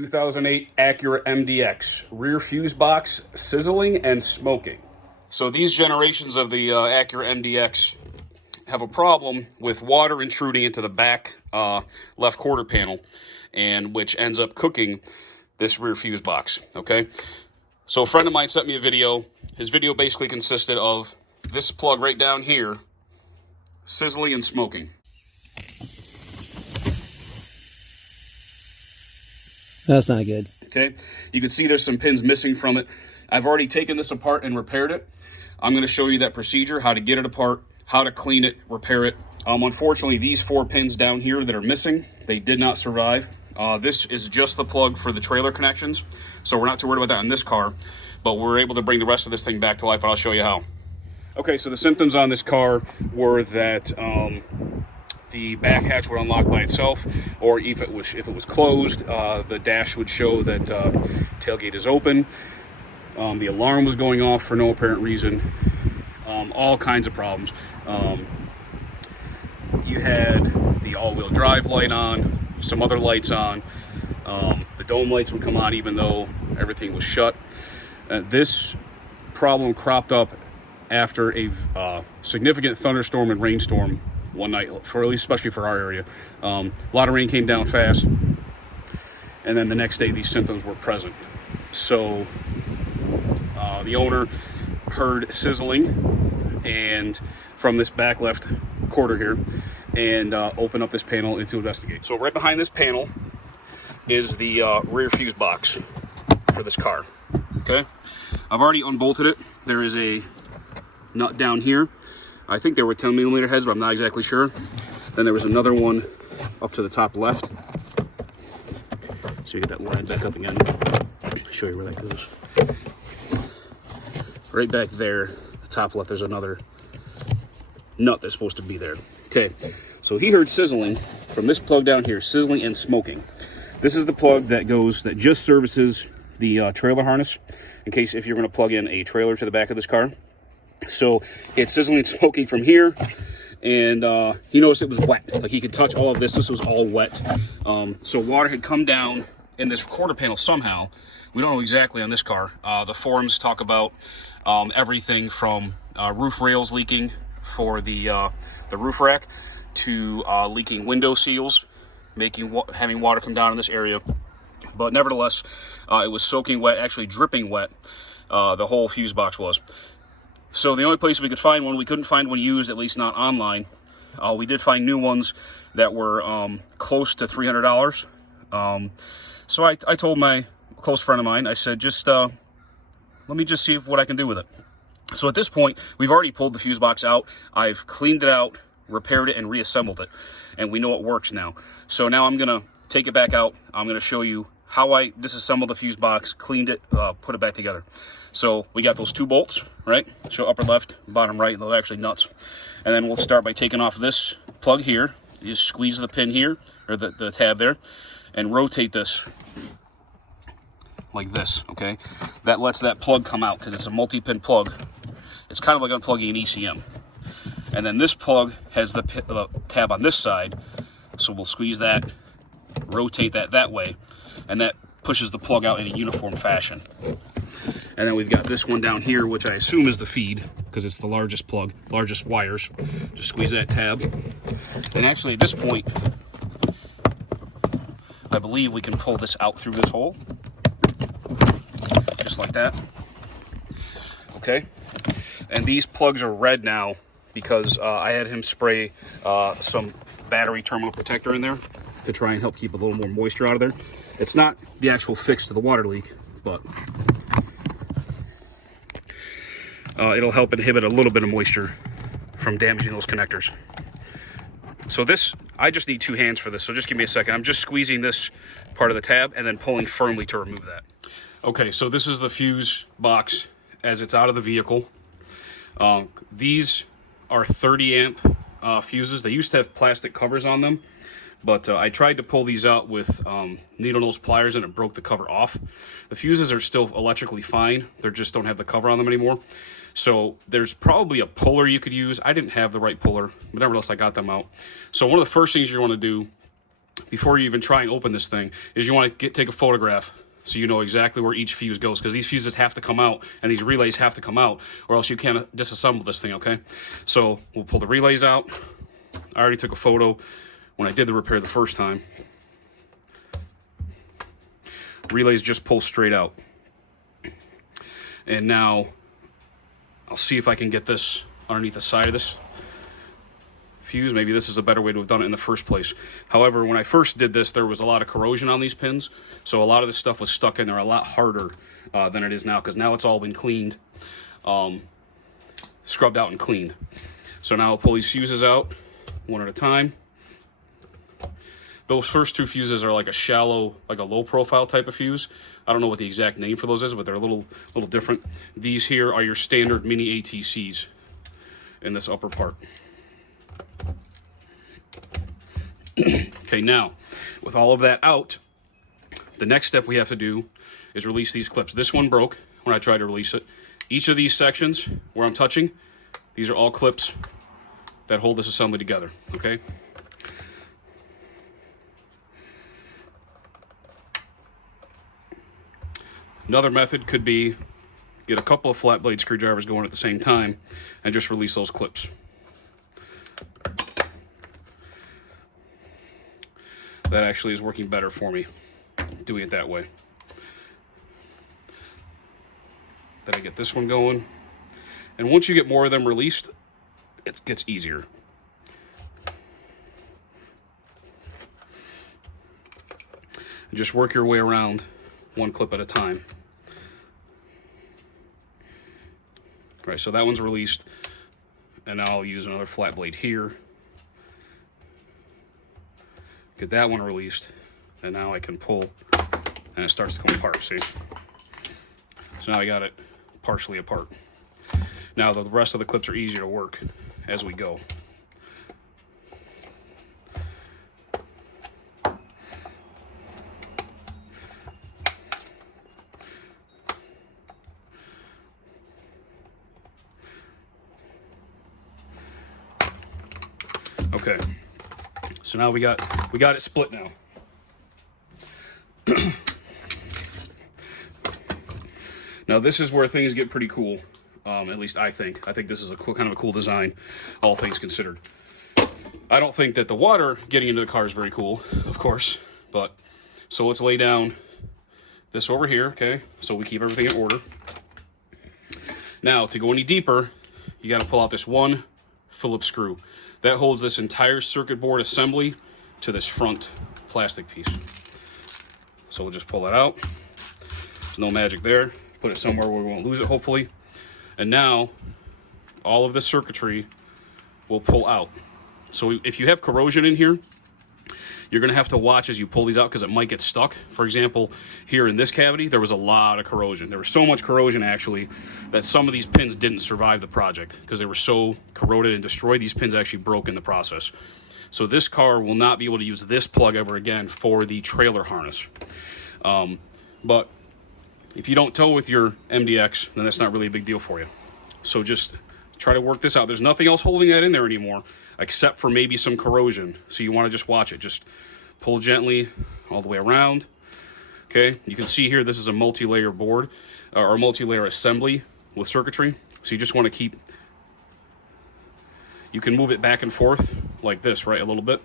2008 Acura MDX, rear fuse box, sizzling and smoking. So these generations of the Acura MDX have a problem with water intruding into the back left quarter panel, and which ends up cooking this rear fuse box, okay? So a friend of mine sent me a video. His video basically consisted of this plug right down here, sizzling and smoking. That's not good. Okay, you can see there's some pins missing from it. I've already taken this apart and repaired it. I'm going to show you that procedure, how to get it apart, how to clean it, repair it. Unfortunately, these 4 pins down here that are missing, they did not survive. This is just the plug for the trailer connections, so we're not too worried about that on this car, but we're able to bring the rest of this thing back to life, and I'll show you how. Okay, so the symptoms on this car were that the back hatch would unlock by itself, or if it was closed, the dash would show that tailgate is open. The alarm was going off for no apparent reason. All kinds of problems. You had the all-wheel drive light on, some other lights on. The dome lights would come on even though everything was shut. This problem cropped up after a significant thunderstorm and rainstorm one night, especially for our area. A lot of rain came down fast, and then the next day these symptoms were present. So the owner heard sizzling and from this back left quarter here, and opened up this panel to investigate. So right behind this panel is the rear fuse box for this car. Okay, I've already unbolted it. There is a nut down here. I think there were 10mm heads, but I'm not exactly sure. Then there was another one up to the top left. So you get that line back up again. I'll show you where that goes. Right back there, the top left, there's another nut that's supposed to be there. Okay, so he heard sizzling from this plug down here, sizzling and smoking. This is the plug that just services the trailer harness, in case if you're going to plug in a trailer to the back of this car. So it's sizzling and smoking from here, and he noticed it was wet. Like he could touch all of this. This was all wet. So water had come down in this quarter panel somehow. We don't know exactly on this car. The forums talk about everything from roof rails leaking for the roof rack to leaking window seals, having water come down in this area. But nevertheless, it was soaking wet, actually dripping wet. The whole fuse box was. So the only place we could find one, we couldn't find one used, at least not online. We did find new ones that were close to $300. So I told my close friend of mine, I said, let me just see what I can do with it. So at this point, we've already pulled the fuse box out. I've cleaned it out, repaired it, and reassembled it. And we know it works now. So now I'm going to take it back out. I'm going to show you how I disassembled the fuse box, cleaned it, put it back together. So we got those 2 bolts, right? So upper left, bottom right, those are actually nuts. And then we'll start by taking off this plug here. You just squeeze the pin here, or the tab there, and rotate this like this, okay? That lets that plug come out because it's a multi-pin plug. It's kind of like unplugging an ECM. And then this plug has the tab on this side, so we'll squeeze that, rotate that way, and that pushes the plug out in a uniform fashion. And then we've got this one down here, which I assume is the feed, because it's the largest plug, largest wires. Just squeeze that tab. And actually at this point, I believe we can pull this out through this hole. Just like that. Okay. And these plugs are red now because I had him spray some battery terminal protector in there to try and help keep a little more moisture out of there. It's not the actual fix to the water leak, but it'll help inhibit a little bit of moisture from damaging those connectors. So this, I just need 2 hands for this, so just give me a second. I'm just squeezing this part of the tab and then pulling firmly to remove that. Okay, so this is the fuse box as it's out of the vehicle. These are 30 amp fuses. They used to have plastic covers on them, but I tried to pull these out with needle nose pliers and it broke the cover off. The fuses are still electrically fine. They just don't have the cover on them anymore. So there's probably a puller you could use. I didn't have the right puller, but nevertheless I got them out. So one of the first things you want to do before you even try and open this thing, is you want to take a photograph so you know exactly where each fuse goes, because these fuses have to come out and these relays have to come out, or else you can't disassemble this thing, okay? So we'll pull the relays out. I already took a photo when I did the repair the first time. Relays just pull straight out. And now I'll see if I can get this underneath the side of this fuse. Maybe this is a better way to have done it in the first place. However, when I first did this, there was a lot of corrosion on these pins, so a lot of this stuff was stuck in there a lot harder than it is now, because now it's all been cleaned, scrubbed out and cleaned. So now I'll pull these fuses out one at a time. Those first two fuses are like a shallow, like a low profile type of fuse. I don't know what the exact name for those is, but they're a little different. These here are your standard mini ATCs in this upper part. Okay, now, with all of that out, the next step we have to do is release these clips. This one broke when I tried to release it. Each of these sections where I'm touching, these are all clips that hold this assembly together, okay? Another method could be get a couple of flat blade screwdrivers going at the same time and just release those clips. That actually is working better for me, doing it that way. Then I get this one going. And once you get more of them released, it gets easier. And just work your way around one clip at a time. All right, so that one's released. And now I'll use another flat blade here. Get that one released, and now I can pull, and it starts to come apart, see? So now I got it partially apart. Now the rest of the clips are easier to work as we go. Okay. So now we got it split now. Now this is where things get pretty cool. At least I think. I think this is a cool, kind of a cool design, all things considered. I don't think that the water getting into the car is very cool, of course. But so let's lay down this over here, okay? So we keep everything in order. Now to go any deeper, you got to pull out this one Phillips screw. That holds this entire circuit board assembly to this front plastic piece. So we'll just pull that out. There's no magic there. Put it somewhere where we won't lose it, hopefully. And now, all of the circuitry will pull out. So if you have corrosion in here, you're gonna have to watch as you pull these out because it might get stuck. For example, here in this cavity, there was a lot of corrosion. There was so much corrosion, actually, that some of these pins didn't survive the project because they were so corroded and destroyed. These pins actually broke in the process. So this car will not be able to use this plug ever again for the trailer harness. But if you don't tow with your MDX, then that's not really a big deal for you. So just try to work this out. There's nothing else holding that in there anymore, except for maybe some corrosion. So you want to just watch it. Just pull gently all the way around. Okay, you can see here this is a multi-layer board, or a multi-layer assembly with circuitry. So you just want to keep, you can move it back and forth like this, right, a little bit.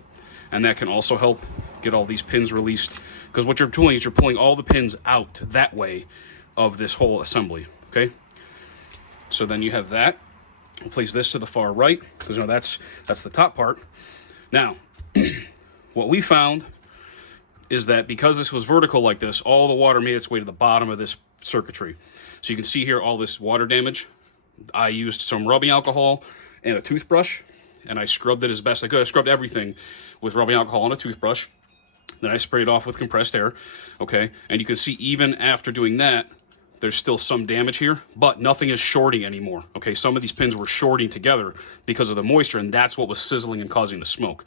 And that can also help get all these pins released. Because what you're doing is you're pulling all the pins out that way of this whole assembly, okay? So then you have that. We'll place this to the far right, because you know, that's the top part. Now, what we found is that because this was vertical like this, all the water made its way to the bottom of this circuitry. So you can see here all this water damage. I used some rubbing alcohol and a toothbrush, and I scrubbed it as best I could. I scrubbed everything with rubbing alcohol and a toothbrush. Then I sprayed it off with compressed air, okay? And you can see even after doing that, there's still some damage here, but nothing is shorting anymore, okay? Some of these pins were shorting together because of the moisture, and that's what was sizzling and causing the smoke.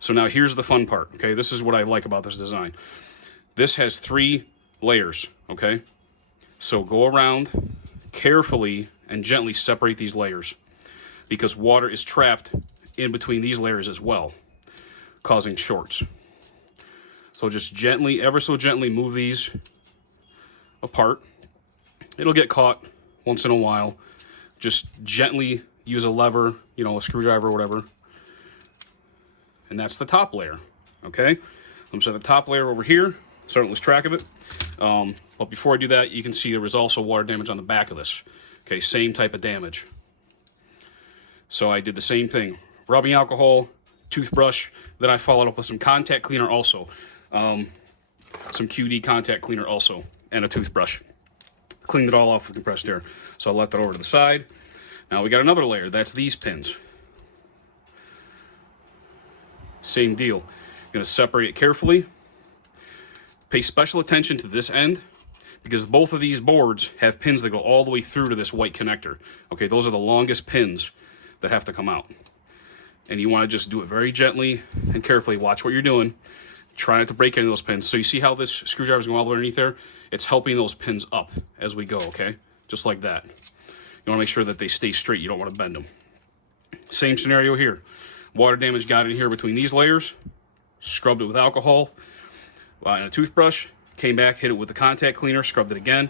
So now here's the fun part, okay? This is what I like about this design. This has 3 layers, okay? So go around carefully and gently separate these layers because water is trapped in between these layers as well, causing shorts. So just gently, ever so gently move these apart. It'll get caught once in a while. Just gently use a lever, you know, a screwdriver or whatever. And that's the top layer, okay? I'm gonna set the top layer over here so I don't lose track of it. But before I do that, you can see there was also water damage on the back of this. Okay, same type of damage. So I did the same thing. Rubbing alcohol, toothbrush, then I followed up with some contact cleaner also. Some QD contact cleaner also, and a toothbrush. Cleaned it all off with compressed air. So I'll let that over to the side. Now we got another layer, that's these pins. Same deal. Gonna separate it carefully. Pay special attention to this end, because both of these boards have pins that go all the way through to this white connector. Okay, those are the longest pins that have to come out. And you want to just do it very gently and carefully. Watch what you're doing. Try not to break any of those pins. So you see how this screwdriver is going all the way underneath there? It's helping those pins up as we go, okay? Just like that. You want to make sure that they stay straight. You don't want to bend them. Same scenario here. Water damage got in here between these layers. Scrubbed it with alcohol and a toothbrush. Came back, hit it with the contact cleaner, scrubbed it again.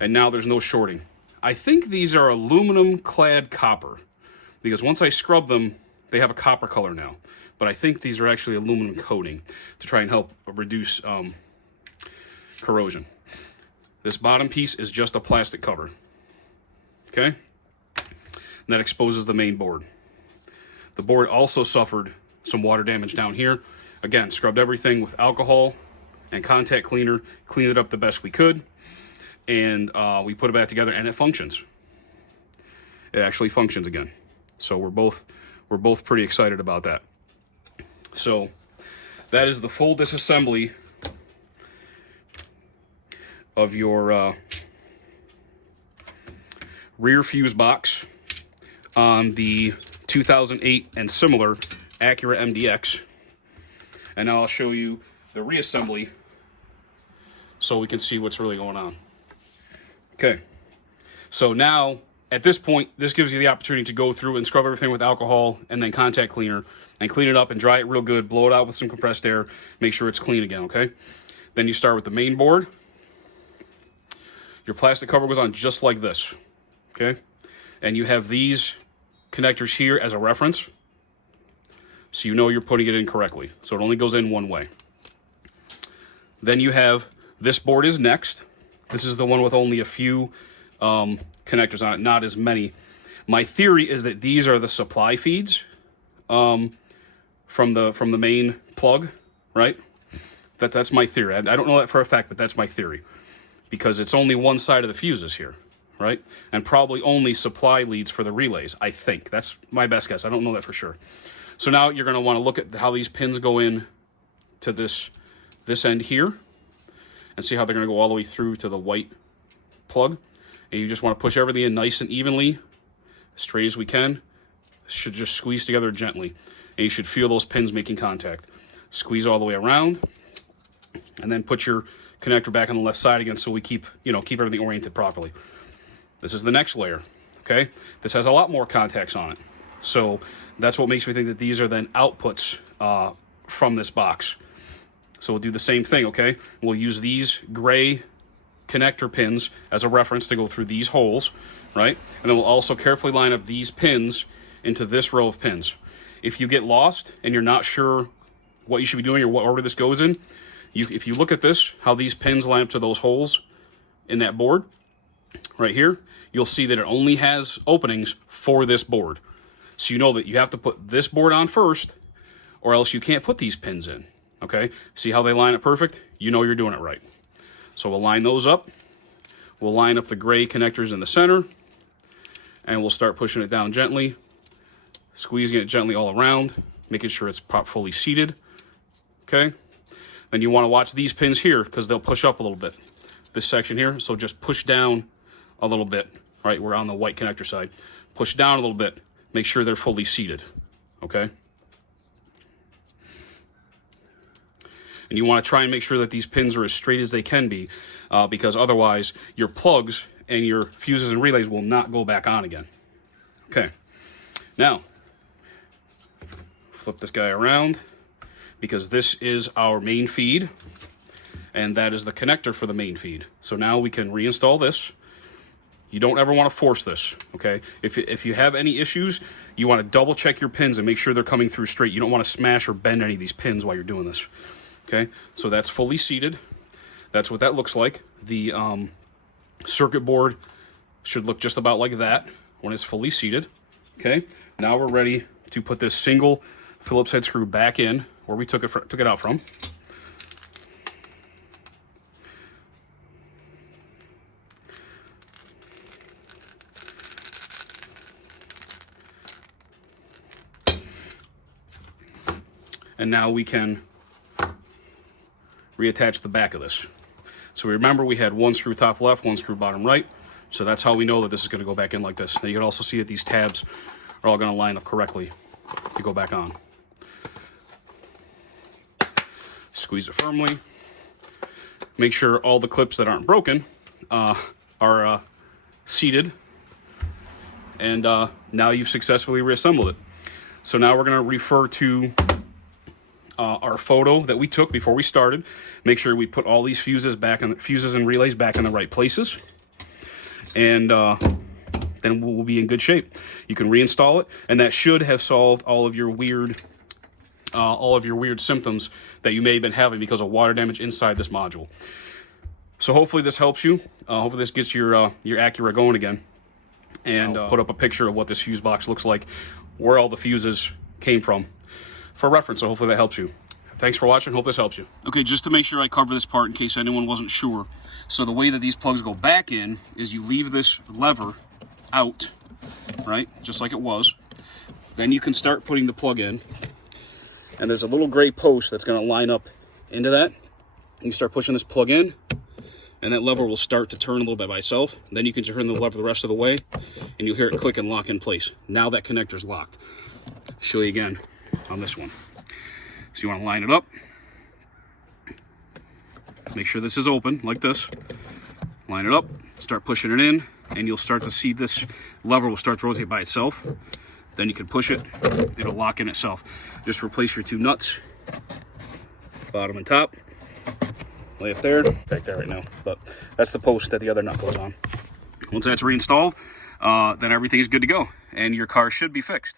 And now there's no shorting. I think these are aluminum clad copper, because once I scrub them, they have a copper color now. But I think these are actually aluminum coating to try and help reduce corrosion. This bottom piece is just a plastic cover. Okay? And that exposes the main board. The board also suffered some water damage down here. Again, scrubbed everything with alcohol and contact cleaner, cleaned it up the best we could, and we put it back together, and it functions. It actually functions again. So we're both pretty excited about that. So that is the full disassembly of your rear fuse box on the 2008 and similar Acura MDX. And now I'll show you the reassembly so we can see what's really going on. Okay, so now at this point, this gives you the opportunity to go through and scrub everything with alcohol and then contact cleaner and clean it up and dry it real good, blow it out with some compressed air, make sure it's clean again, okay? Then you start with the main board. Your plastic cover goes on just like this, okay? And you have these connectors here as a reference, so you know you're putting it in correctly. So it only goes in one way. Then you have, this board is next. This is the one with only a few connectors on it, not as many. My theory is that these are the supply feeds from the main plug, right? That's my theory. I don't know that for a fact, but that's my theory. Because it's only one side of the fuses here, right? And probably only supply leads for the relays, I think. That's my best guess. I don't know that for sure. So now you're going to want to look at how these pins go in to this end here and see how they're going to go all the way through to the white plug. And you just want to push everything in nice and evenly, as straight as we can. Should just squeeze together gently. And you should feel those pins making contact. Squeeze all the way around, and then put your connector back on the left side again so we keep everything oriented properly. This is the next layer, okay? This has a lot more contacts on it. So that's what makes me think that these are then outputs from this box. So we'll do the same thing, okay? We'll use these gray connector pins as a reference to go through these holes, right? And then we'll also carefully line up these pins into this row of pins. If you get lost and you're not sure what you should be doing or what order this goes in, if you look at this, how these pins line up to those holes in that board, right here, you'll see that it only has openings for this board. So you know that you have to put this board on first, or else you can't put these pins in, okay? See how they line up perfect? You know you're doing it right. So we'll line those up. We'll line up the gray connectors in the center, and we'll start pushing it down gently, squeezing it gently all around, making sure it's fully seated, okay? Then you want to watch these pins here because they'll push up a little bit. This section here, so just push down a little bit, right? We're on the white connector side. Push down a little bit. Make sure they're fully seated, okay? And you want to try and make sure that these pins are as straight as they can be because otherwise your plugs and your fuses and relays will not go back on again. Okay, now flip this guy around. because this is our main feed, and that is the connector for the main feed. So now we can reinstall this. You don't ever want to force this, okay? If you have any issues, you want to double check your pins and make sure they're coming through straight. You don't want to smash or bend any of these pins while you're doing this, okay? So that's fully seated. That's what that looks like. The circuit board should look just about like that when it's fully seated, okay? Now we're ready to put this single Phillips head screw back in where we took it out from. And now we can reattach the back of this. So remember, we had one screw top left, one screw bottom right. So that's how we know that this is going to go back in like this. Now you can also see that these tabs are all going to line up correctly to go back on. Squeeze it firmly. Make sure all the clips that aren't broken are seated. And now you've successfully reassembled it. So now we're going to refer to our photo that we took before we started. Make sure we put all these fuses and relays back in the right places, and then we'll be in good shape. You can reinstall it, and that should have solved all of your weird symptoms that you may have been having because of water damage inside this module. So hopefully this helps you. Hopefully this gets your Acura going again, and put up a picture of what this fuse box looks like, where all the fuses came from, for reference. So hopefully that helps you. Thanks for watching. Hope this helps you. Okay, just to make sure I cover this part in case anyone wasn't sure. So the way that these plugs go back in is you leave this lever out, right? Just like it was. Then you can start putting the plug in. And there's a little gray post that's going to line up into that. You start pushing this plug in, and that lever will start to turn a little bit by itself. Then you can turn the lever the rest of the way, and you'll hear it click and lock in place. Now that connector's locked. I'll show you again on this one. So you want to line it up. Make sure this is open like this. Line it up, start pushing it in, and you'll start to see this lever will start to rotate by itself. Then you can push it, it'll lock in itself. Just replace your two nuts, bottom and top. Lay it there, right there right now. But that's the post that the other nut goes on. Once that's reinstalled, then everything's good to go, and your car should be fixed.